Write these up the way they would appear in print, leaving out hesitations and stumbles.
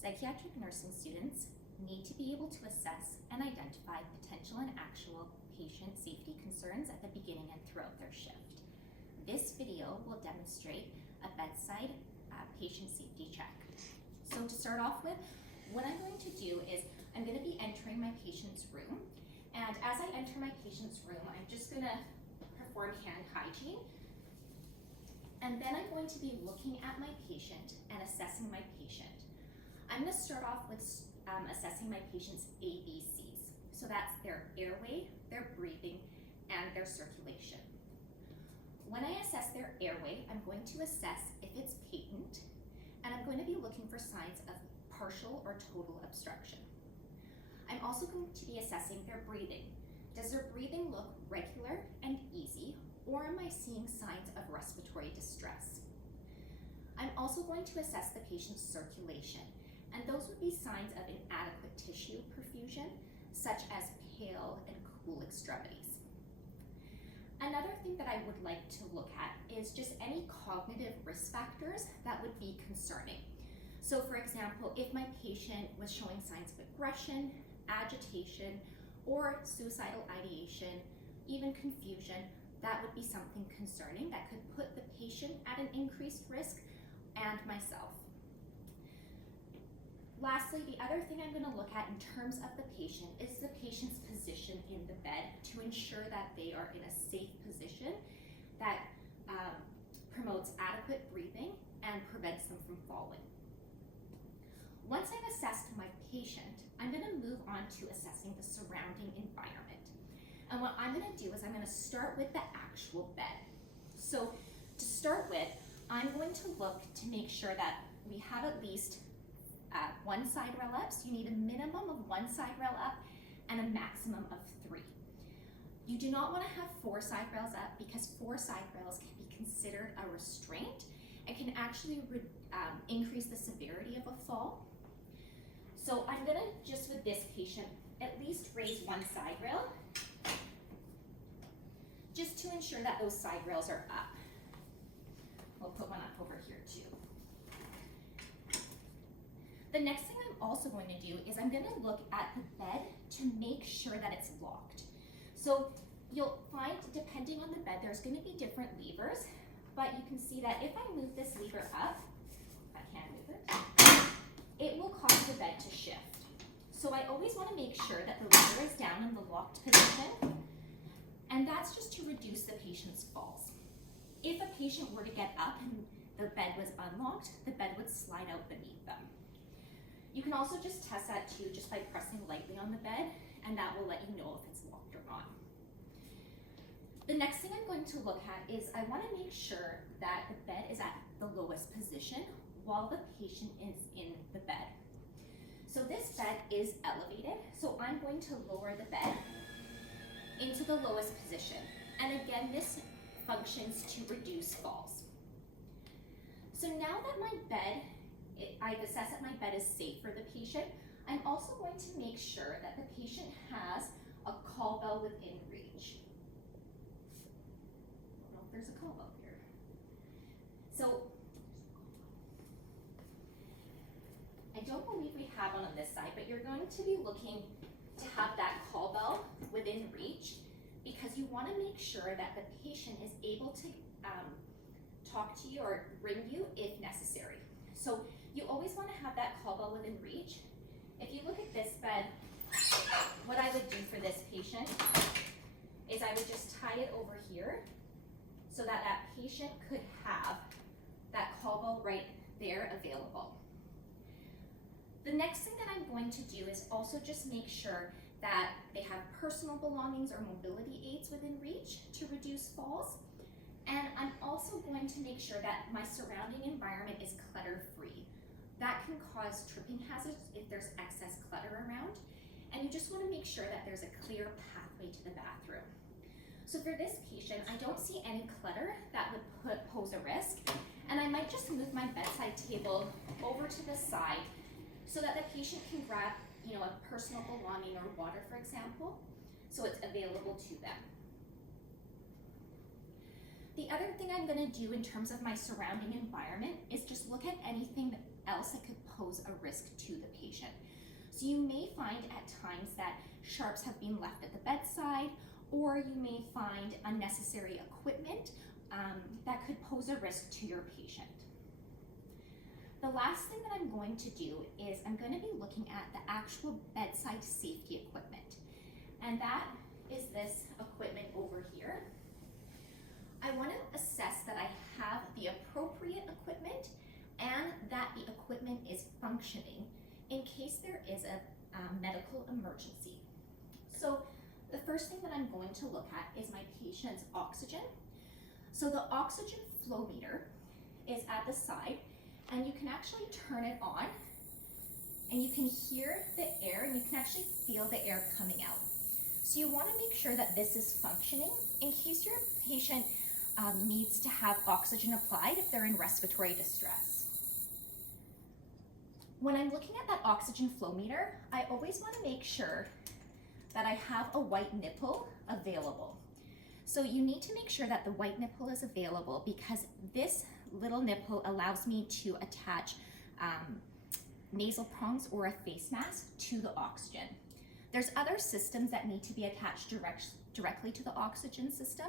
Psychiatric nursing students need to be able to assess and identify potential and actual patient safety concerns at the beginning and throughout their shift. This video will demonstrate a bedside patient safety check. So to start off with, what I'm going to do is I'm going to be entering my patient's room, and as I enter my patient's room, I'm just going to perform hand hygiene, and then I'm going to be looking at my patient and assessing my patient. I'm going to start off with assessing my patient's ABCs. So that's their airway, their breathing, and their circulation. When I assess their airway, I'm going to assess if it's patent, and I'm going to be looking for signs of partial or total obstruction. I'm also going to be assessing their breathing. Does their breathing look regular and easy, or am I seeing signs of respiratory distress? I'm also going to assess the patient's circulation, and those would be signs of inadequate tissue perfusion, such as pale and cool extremities. Another thing that I would like to look at is just any cognitive risk factors that would be concerning. So for example, if my patient was showing signs of aggression, agitation, or suicidal ideation, even confusion, that would be something concerning that could put the patient at an increased risk and myself. Lastly, the other thing I'm going to look at in terms of the patient is the patient's position in the bed to ensure that they are in a safe position that promotes adequate breathing and prevents them from falling. Once I've assessed my patient, I'm going to move on to assessing the surrounding environment. And what I'm going to do is I'm going to start with the actual bed. So to start with, I'm going to look to make sure that we have at least one side rail up. So you need a minimum of one side rail up and a maximum of 3. You do not want to have 4 side rails up because 4 side rails can be considered a restraint and can actually increase the severity of a fall. So I'm going to, just with this patient, at least raise one side rail just to ensure that those side rails are up. We'll put one up over here too. The next thing I'm also going to do is I'm going to look at the bed to make sure that it's locked. So you'll find, depending on the bed, there's going to be different levers, but you can see that if I move this lever up, I can move it will cause the bed to shift. So I always want to make sure that the lever is down in the locked position, and that's just to reduce the patient's falls. If a patient were to get up and the bed was unlocked, the bed would slide out beneath them. You can also just test that too, just by pressing lightly on the bed, and that will let you know if it's locked or not. The next thing I'm going to look at is I want to make sure that the bed is at the lowest position while the patient is in the bed. So this bed is elevated, so I'm going to lower the bed into the lowest position. And again, this functions to reduce falls. So now that my bed, I've assessed that my bed is safe for the patient, I'm also going to make sure that the patient has a call bell within reach. I don't know if there's a call bell here. So I don't believe we have one on this side, but you're going to be looking to have that call bell within reach because you want to make sure that the patient is able to talk to you or ring you if necessary. So you always want to have that call bell within reach. If you look at this bed, what I would do for this patient is I would just tie it over here so that that patient could have that call bell right there available. The next thing that I'm going to do is also just make sure that they have personal belongings or mobility aids within reach to reduce falls. And I'm also going to make sure that my surrounding environment is clutter-free. That can cause tripping hazards if there's excess clutter around. And you just want to make sure that there's a clear pathway to the bathroom. So for this patient, I don't see any clutter that would pose a risk. And I might just move my bedside table over to the side so that the patient can grab, a personal belonging or water, for example, so it's available to them. The other thing I'm going to do in terms of my surrounding environment is just look at anything else that could pose a risk to the patient. So you may find at times that sharps have been left at the bedside, or you may find unnecessary equipment that could pose a risk to your patient. The last thing that I'm going to do is I'm going to be looking at the actual bedside safety equipment. And that is this equipment over here. I want to assess that I have the appropriate equipment and that the equipment is functioning in case there is a medical emergency. So the first thing that I'm going to look at is my patient's oxygen. So the oxygen flow meter is at the side, and you can actually turn it on and you can hear the air and you can actually feel the air coming out. So you want to make sure that this is functioning in case your patient needs to have oxygen applied if they're in respiratory distress. When I'm looking at that oxygen flow meter, I always want to make sure that I have a white nipple available. So you need to make sure that the white nipple is available because this little nipple allows me to attach nasal prongs or a face mask to the oxygen. There's other systems that need to be attached directly to the oxygen system,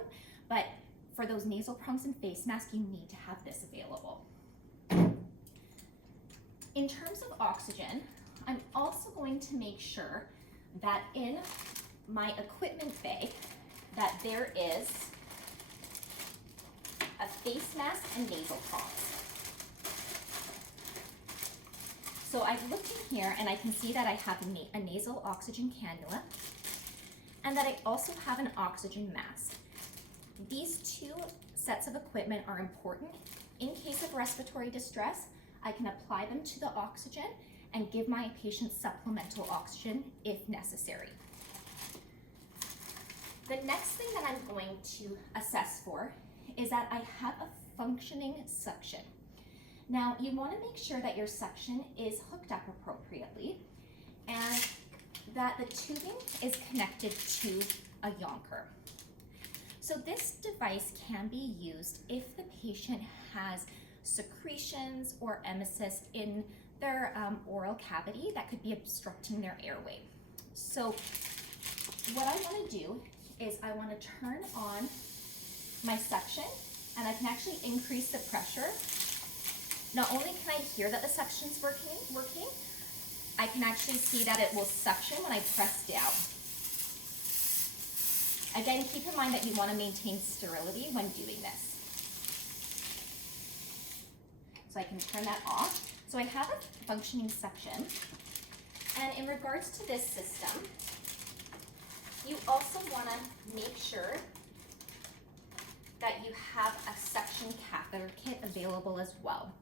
but for those nasal prongs and face mask, you need to have this available. In terms of oxygen, I'm also going to make sure that in my equipment bag that there is a face mask and nasal prongs. So I've looked in here and I can see that I have a nasal oxygen cannula and that I also have an oxygen mask. These two sets of equipment are important. In case of respiratory distress, I can apply them to the oxygen and give my patient supplemental oxygen if necessary. The next thing that I'm going to assess for is that I have a functioning suction. Now, you want to make sure that your suction is hooked up appropriately and that the tubing is connected to a yonker. So this device can be used if the patient has secretions or emesis in their oral cavity that could be obstructing their airway. So what I want to do is I want to turn on my suction and I can actually increase the pressure. Not only can I hear that the suction's working, I can actually see that it will suction when I press down. Again, keep in mind that you want to maintain sterility when doing this. So I can turn that off. So I have a functioning suction. And in regards to this system, you also want to make sure that you have a suction catheter kit available as well.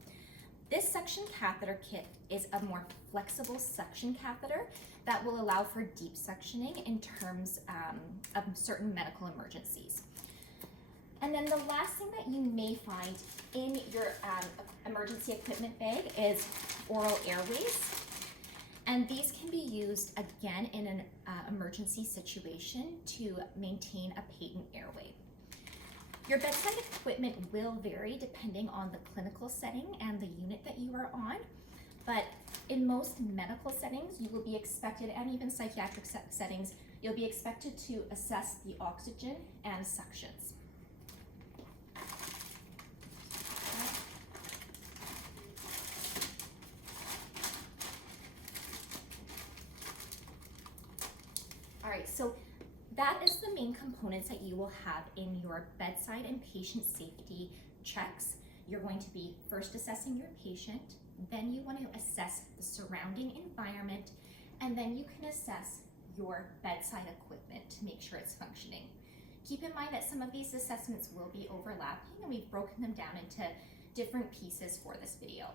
This suction catheter kit is a more flexible suction catheter that will allow for deep suctioning in terms of certain medical emergencies. And then the last thing that you may find in your emergency equipment bag is oral airways. And these can be used again in an emergency situation to maintain a patent airway. Your bedside equipment will vary depending on the clinical setting and the unit that you are on, but in most medical settings, you will be expected, and even psychiatric settings, you'll be expected to assess the oxygen and suctions. All right, so that is the main components that you will have in your bedside and patient safety checks. You're going to be first assessing your patient, then you want to assess the surrounding environment, and then you can assess your bedside equipment to make sure it's functioning. Keep in mind that some of these assessments will be overlapping, and we've broken them down into different pieces for this video.